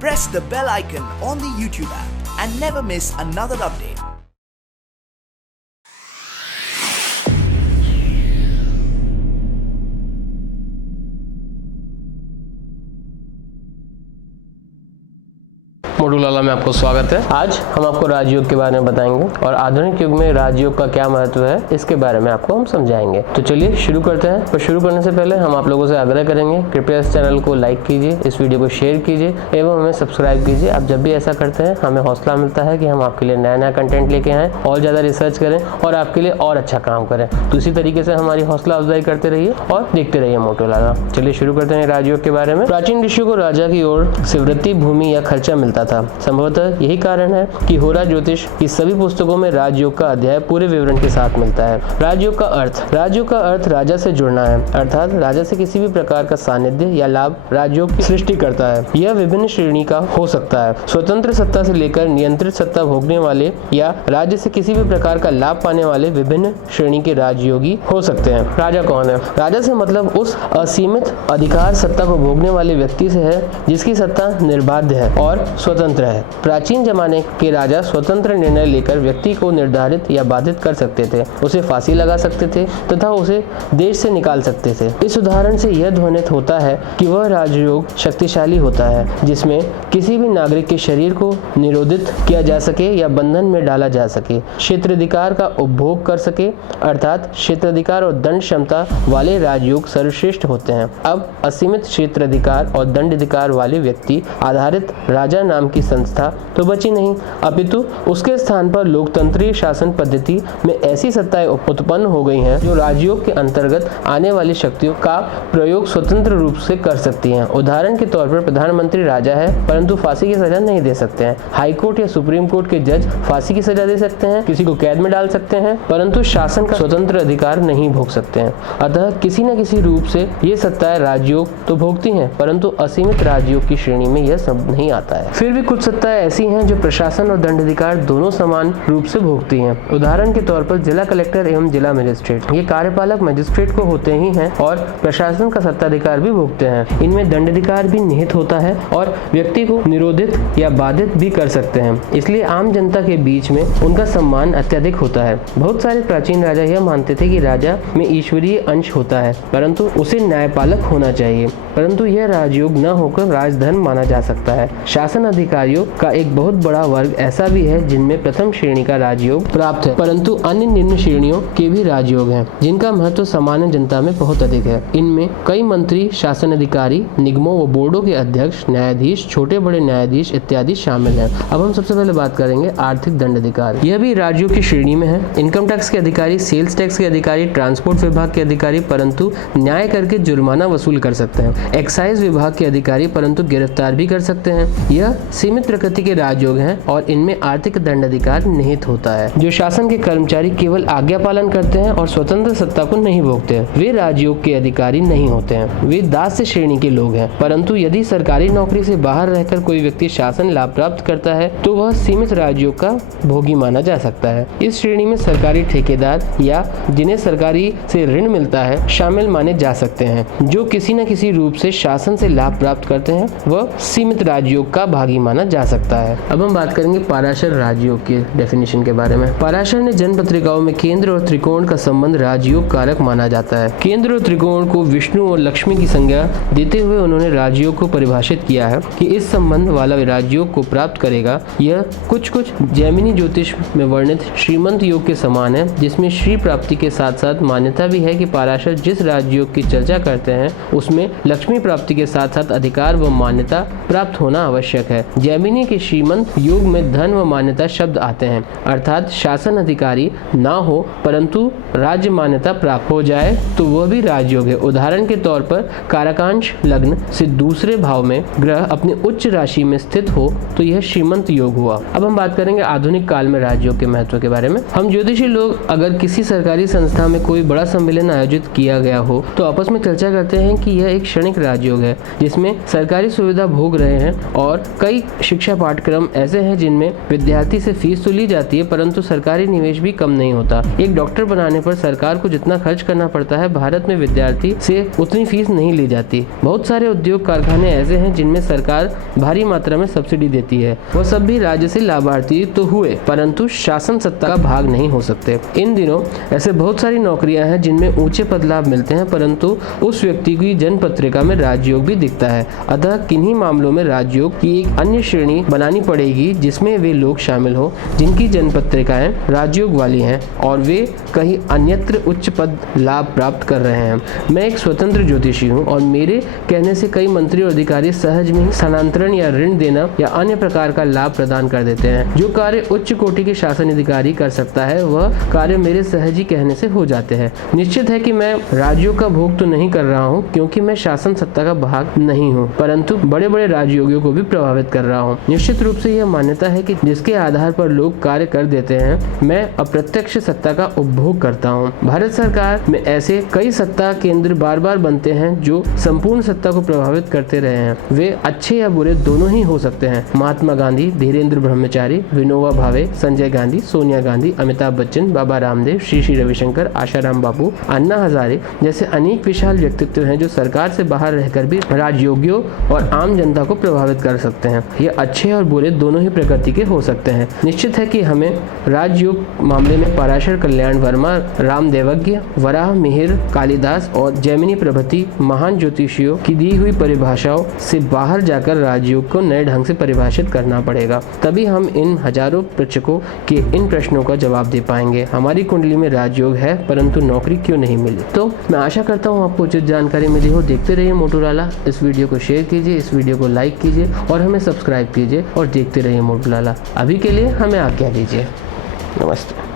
Press the bell icon on the YouTube app and never miss another update. मोटू लाला में आपको स्वागत है। आज हम आपको राजयोग के बारे में बताएंगे और आधुनिक युग में राजयोग का क्या महत्व है इसके बारे में आपको हम समझाएंगे। तो चलिए शुरू करते हैं। पर शुरू करने से पहले हम आप लोगों से आग्रह करेंगे, कृपया इस चैनल को लाइक कीजिए, इस वीडियो को शेयर कीजिए एवं हमें सब्सक्राइब कीजिए। आप जब भी ऐसा करते हैं हमें हौसला मिलता है कि हम आपके लिए नया नया कंटेंट लेके आएँ और ज़्यादा रिसर्च करें और आपके लिए और अच्छा काम करें। तो इसी तरीके से हमारी हौसला अफजाई करते रहिए और देखते रहिए मोटू लाला। चलिए शुरू करते हैं राजयोग के बारे में। प्राचीन ऋषियों को राजा की ओर से वृत्ति, भूमि या खर्चा मिलता था। संभवतः यही कारण है कि होरा ज्योतिष की सभी पुस्तकों में राजयोग का अध्याय पूरे विवरण के साथ मिलता है। राजयोग का अर्थ, राजयोग का अर्थ राजा से जुड़ना है, अर्थात राजा से किसी भी प्रकार का सानिध्य या लाभ राजयोग की सृष्टि करता है। यह विभिन्न श्रेणी का हो सकता है, स्वतंत्र सत्ता से लेकर नियंत्रित सत्ता भोगने वाले या राज्य से किसी भी प्रकार का लाभ पाने वाले विभिन्न श्रेणी के राजयोगी हो सकते हैं। राजा कौन है? राजा से मतलब उस असीमित अधिकार सत्ता को भोगने वाले व्यक्ति से है जिसकी सत्ता निर्बाध्य है और स्वतंत्र है। प्राचीन जमाने के राजा स्वतंत्र निर्णय लेकर व्यक्ति को निर्धारित या बाधित कर सकते थे, उसे फांसी लगा सकते थे तथा उसे देश से निकाल सकते थे। इस उदाहरण से यह ध्वनित होता है कि वह राजयोग शक्तिशाली होता है जिसमें किसी भी नागरिक के शरीर को निरोधित किया जा सके या बंधन में डाला जा सके, क्षेत्राधिकार का उपभोग कर सके, अर्थात क्षेत्राधिकार और दंड क्षमता वाले राजयोग सर्वश्रेष्ठ होते हैं। अब असीमित क्षेत्राधिकार और दंडाधिकार वाले व्यक्ति आधारित राजा नाम की संस्था तो बची नहीं, अपितु उसके स्थान पर लोकतंत्रीय शासन पद्धति में ऐसी सत्ताएं उत्पन्न हो गई हैं जो राजयोग के अंतर्गत आने वाली शक्तियों का प्रयोग स्वतंत्र रूप से कर सकती हैं। उदाहरण के तौर पर प्रधानमंत्री राजा है परंतु फांसी की सजा नहीं दे सकते हैं। हाईकोर्ट या सुप्रीम कोर्ट के जज फांसी की सजा दे सकते हैं, किसी को कैद में डाल सकते हैं, परंतु शासन का स्वतंत्र अधिकार नहीं भोग सकते हैं। अतः किसी न किसी रूप से ये सत्ताएं राजयोग तो भोगती हैं परंतु असीमित राजयोग की श्रेणी में यह सब नहीं आता है। फिर भी कुछ सत्ताएं ऐसी हैं जो प्रशासन और दंडाधिकार दोनों समान रूप से भोगती हैं। उदाहरण के तौर पर जिला कलेक्टर एवं जिला मजिस्ट्रेट ये कार्यपालक मजिस्ट्रेट को होते ही हैं और प्रशासन का सत्ताधिकार भी भोगते हैं। इनमें दंडाधिकार भी निहित होता है और व्यक्ति को निरोधित या बाधित भी कर सकते हैं, इसलिए आम जनता के बीच में उनका सम्मान अत्यधिक होता है। बहुत सारे प्राचीन राजा यह मानते थे कि राजा में ईश्वरीय अंश होता है परंतु उसे न्यायपालक होना चाहिए, परंतु यह राजयोग न होकर राजधर्म माना जा सकता है। शासन अधिकारियों का एक बहुत बड़ा वर्ग ऐसा भी है जिनमें प्रथम श्रेणी का राजयोग प्राप्त है, परंतु अन्य निम्न श्रेणियों के भी राजयोग हैं जिनका महत्व सामान्य जनता में बहुत अधिक है। इनमें कई मंत्री, शासन अधिकारी, निगमों व बोर्डों के अध्यक्ष, न्यायाधीश, छोटे बड़े न्यायाधीश इत्यादि शामिल हैं। अब हम सबसे पहले बात करेंगे आर्थिक दंडाधिकार। यह भी राजयोग की श्रेणी में है। इनकम टैक्स के अधिकारी, सेल्स टैक्स के अधिकारी, ट्रांसपोर्ट विभाग के अधिकारी परंतु न्याय करके जुर्माना वसूल कर सकते हैं। एक्साइज विभाग के अधिकारी परंतु गिरफ्तार भी कर सकते हैं। यह सीमित प्रकृति के राजयोग हैं और इनमें आर्थिक दंडाधिकार निहित होता है। जो शासन के कर्मचारी केवल आज्ञा पालन करते हैं और स्वतंत्र सत्ता को नहीं भोगते, वे राजयोग के अधिकारी नहीं होते हैं, वे दास्य श्रेणी के लोग हैं। परंतु यदि सरकारी नौकरी से बाहर रहकर कोई व्यक्ति शासन लाभ प्राप्त करता है तो वह सीमित राजयोग का भोगी माना जा सकता है। इस श्रेणी में सरकारी ठेकेदार या जिन्हें सरकारी से ऋण मिलता है शामिल माने जा सकते हैं। जो किसी न किसी रूप से शासन से लाभ प्राप्त करते हैं वह सीमित राजयोग का भागी माना जा सकता है। अब हम बात करेंगे पाराशर राजयोग के डेफिनेशन के बारे में। पाराशर ने जन पत्रिकाओं में केंद्र और त्रिकोण का संबंध राजयोग कारक माना जाता है। केंद्र और त्रिकोण को विष्णु और लक्ष्मी की संज्ञा देते हुए उन्होंने राजयोग को परिभाषित किया है कि इस संबंध वाला राजयोग को प्राप्त करेगा। यह कुछ जैमिनी ज्योतिष में वर्णित श्रीमंत योग के समान है, जिसमें श्री प्राप्ति के साथ साथ मान्यता भी है कि पाराशर जिस राजयोग की चर्चा करते हैं उसमें लक्ष्मी प्राप्ति के साथ साथ अधिकार व मान्यता प्राप्त होना आवश्यक है। जैमिनी के श्रीमंत योग में धन व मान्यता शब्द आते हैं, अर्थात शासन अधिकारी ना हो परंतु राज्य मान्यता प्राप्त हो जाए तो वह भी राजयोग है। उदाहरण के तौर पर कारकांश लग्न से दूसरे भाव में ग्रह अपने उच्च राशि में स्थित हो तो यह श्रीमंत योग हुआ। अब हम बात करेंगे आधुनिक काल में राजयोग के महत्व के बारे में। हम ज्योतिषी लोग अगर किसी सरकारी संस्था में कोई बड़ा सम्मेलन आयोजित किया गया हो तो आपस में चर्चा करते हैं कि यह एक क्षणिक राजयोग है जिसमें सरकारी सुविधा भोग रहे हैं और कई शिक्षा पाठ्यक्रम ऐसे हैं जिनमें विद्यार्थी से फीस तो ली जाती है परंतु सरकारी निवेश भी कम नहीं होता। एक डॉक्टर बनाने पर सरकार को जितना खर्च करना पड़ता है, भारत में विद्यार्थी से उतनी फीस नहीं ली जाती। बहुत सारे उद्योग कारखाने ऐसे हैं जिनमें सरकार भारी मात्रा में सब्सिडी देती है। वह सब भी राज्य से लाभार्थी तो हुए परंतु शासन सत्ता का भाग नहीं हो सकते। इन दिनों ऐसे बहुत सारी नौकरियां हैं जिनमें ऊंचे पद लाभ मिलते हैं परंतु उस व्यक्ति की जन्म पत्रिका में राजयोग भी दिखता है। अतः किन्हीं मामलों में राजयोग की एक अन्य श्रेणी बनानी पड़ेगी जिसमें वे लोग शामिल हो जिनकी जन्म पत्रिकाएं राजयोग वाली हैं और वे कहीं अन्यत्र उच्च पद लाभ प्राप्त कर रहे हैं। मैं एक स्वतंत्र ज्योतिषी हूँ और मेरे कहने से कई मंत्री और अधिकारी सहज में स्थानांतरण या ऋण देना या अन्य प्रकार का लाभ प्रदान कर देते हैं। जो कार्य उच्च कोटि के शासन अधिकारी कर सकता है वह कार्य मेरे सहज ही कहने से हो जाते हैं। निश्चित है कि मैं राजयोग का भोग तो नहीं कर रहा हूँ क्योंकि मैं शासन सत्ता का भाग नहीं हूँ परंतु बड़े बड़े राजयोगियों को भी प्रभावित कर रहा हूँ। निश्चित रूप से यह मान्यता है कि जिसके आधार पर लोग कार्य कर देते हैं मैं अप्रत्यक्ष सत्ता का उपभोग करता हूँ। भारत सरकार में ऐसे कई सत्ता केंद्र बार बार बनते हैं जो संपूर्ण सत्ता को प्रभावित करते रहे हैं। वे अच्छे या बुरे दोनों ही हो सकते हैं। महात्मा गांधी, धीरेन्द्र ब्रह्मचारी, विनोबा भावे, संजय गांधी, सोनिया गांधी, अमिताभ बच्चन, बाबा रामदेव, श्री रविशंकर, आशाराम बापू, अन्ना हजारे जैसे अनेक विशाल व्यक्तित्व हैं जो सरकार से बाहर रहकर भी राजयोगियों और आम जनता को प्रभावित कर सकते हैं। ये अच्छे और बुरे दोनों ही प्रकृति के हो सकते हैं। निश्चित है कि हमें राजयोग मामले में पराशर, कल्याण वर्मा, रामदेवज्ञ, वराह मिहिर, कालिदास और जैमिनी प्रभृति महान ज्योतिषियों की दी हुई परिभाषाओं से बाहर जाकर राजयोग को नए ढंग से परिभाषित करना पड़ेगा। तभी हम इन हजारों प्रचकों के इन प्रश्नों का जवाब दे पाएंगे। हमारी कुंडली में राजयोग है परंतु नौकरी क्यों नहीं मिली। तो मैं आशा करता हूँ आपको उचित जानकारी मिली हो। देखते रहिए मोटूलाला। इस वीडियो को शेयर कीजिए, इस वीडियो को लाइक कीजिए और हमें सब्सक्राइब कीजिए और देखते रहिए मोटूलाला। अभी के लिए हमें आज्ञा दीजिए। नमस्ते।